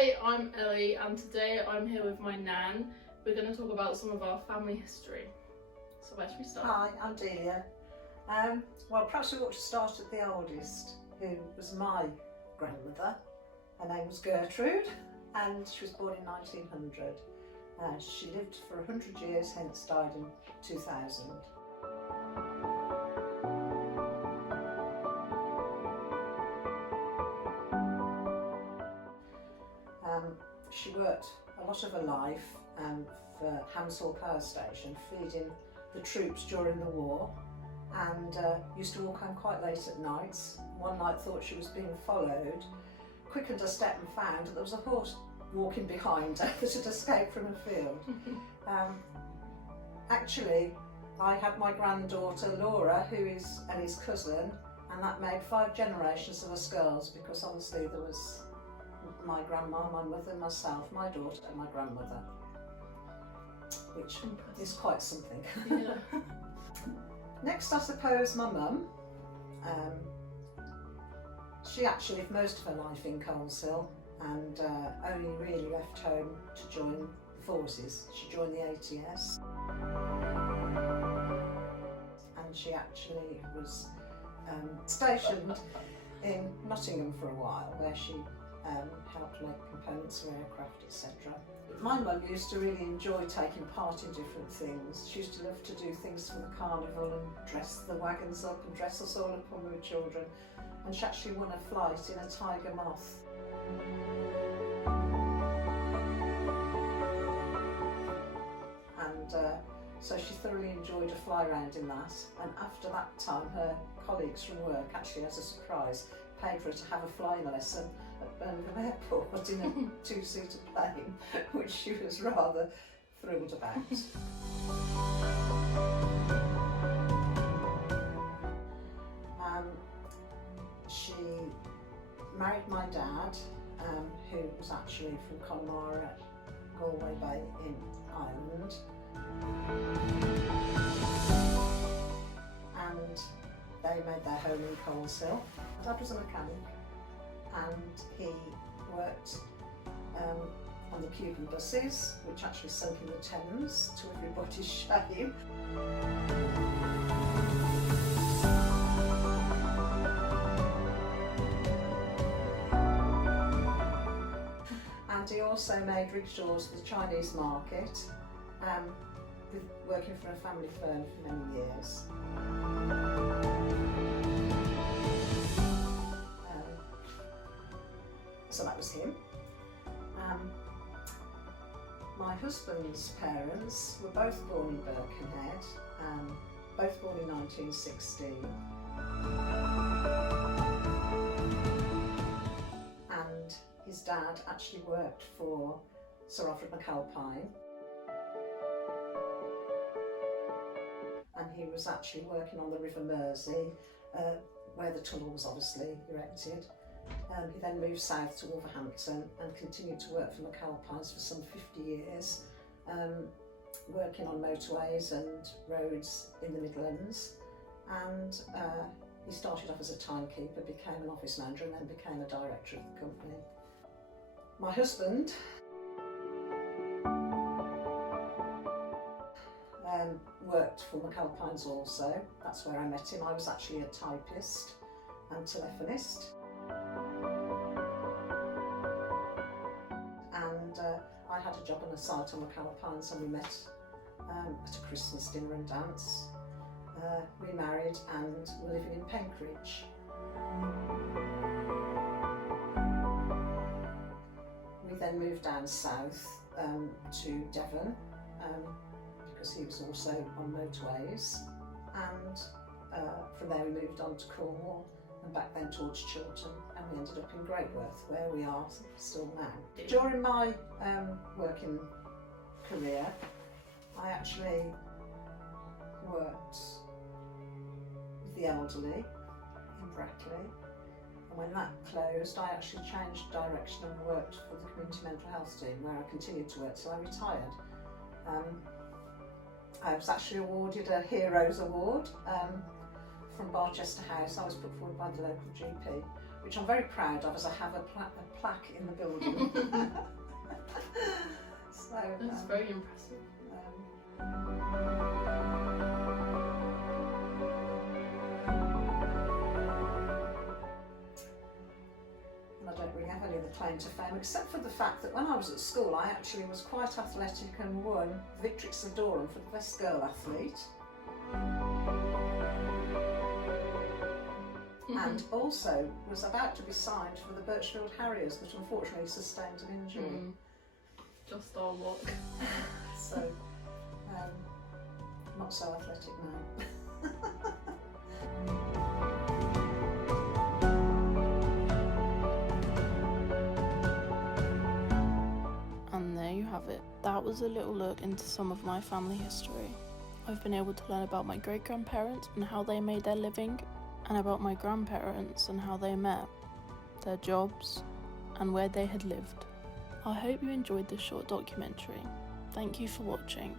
Hi, I'm Ellie and today I'm here with my nan. We're going to talk about some of our family history. So where should we start? Hi, I'm Delia. Well, perhaps we ought to start at the oldest, who was my grandmother. Her name was Gertrude and she was born in 1900. She lived for 100 years, hence died in 2000. She worked a lot of her life for Hamsall Power Station, feeding the troops during the war, and used to walk home quite late at nights. One night thought she was being followed, quickened her step and found that there was a horse walking behind her that had escaped from a field. Actually, I had my granddaughter Laura, who is Ellie's cousin, and that made 5 generations of us girls, because obviously there was my grandma, my mother, myself, my daughter and my grandmother, which is quite something. Yeah. Next, I suppose, my mum. She actually lived most of her life in Coleshill and only really left home to join the forces. She joined the ATS and she actually was stationed in Nottingham for a while, where she helped make components for aircraft, etc. My mum used to really enjoy taking part in different things. She used to love to do things for the carnival and dress the wagons up and dress us all up when we were children. And she actually won a flight in a tiger moth. And so she thoroughly enjoyed a fly around in that. And after that time, her colleagues from work, actually as a surprise, paid for her to have a flying lesson at Birmingham Airport in a 2-seater plane, which she was rather thrilled about. She married my dad, who was actually from Connemara, Galway Bay in Ireland. And they made their home in Coleshill. Dad was a mechanic and he worked on the Cuban buses, which actually sunk in the Thames, to everybody's shame. And he also made rickshaws for the Chinese market, working for a family firm for many years. So that was him. My husband's parents were both born in Birkenhead, both born in 1916. And his dad actually worked for Sir Alfred McAlpine. And he was actually working on the River Mersey, where the tunnel was obviously erected. He then moved south to Wolverhampton and continued to work for McAlpines for some 50 years, working on motorways and roads in the Midlands. And he started off as a timekeeper, became an office manager and then became a director of the company. My husband worked for McAlpines also. That's where I met him. I was actually a typist and telephonist. And I had a job on a site on McAlpines and we met at a Christmas dinner and dance. Remarried and were living in Penkridge. We then moved down south to Devon because he was also on motorways, and from there we moved on to Cornwall and back then towards Chiltern, and we ended up in Greatworth, where we are still now. During my working career, I actually worked with the elderly in Brackley, and when that closed I actually changed direction and worked for the Community Mental Health team, where I continued to work till I retired. I was actually awarded a Heroes Award from Barchester House. I was put forward by the local GP which I'm very proud of, as I have a plaque in the building. So, That's very impressive. I don't really have any other claim to fame, except for the fact that when I was at school I actually was quite athletic and won Victrix Adorum for the best girl athlete. And also was about to be signed for the Birchfield Harriers, but unfortunately sustained an injury. Just our luck. So, not so athletic now. And there you have it. That was a little look into some of my family history. I've been able to learn about my great-grandparents and how they made their living, and about my grandparents and how they met, their jobs, and where they had lived. I hope you enjoyed this short documentary. Thank you for watching.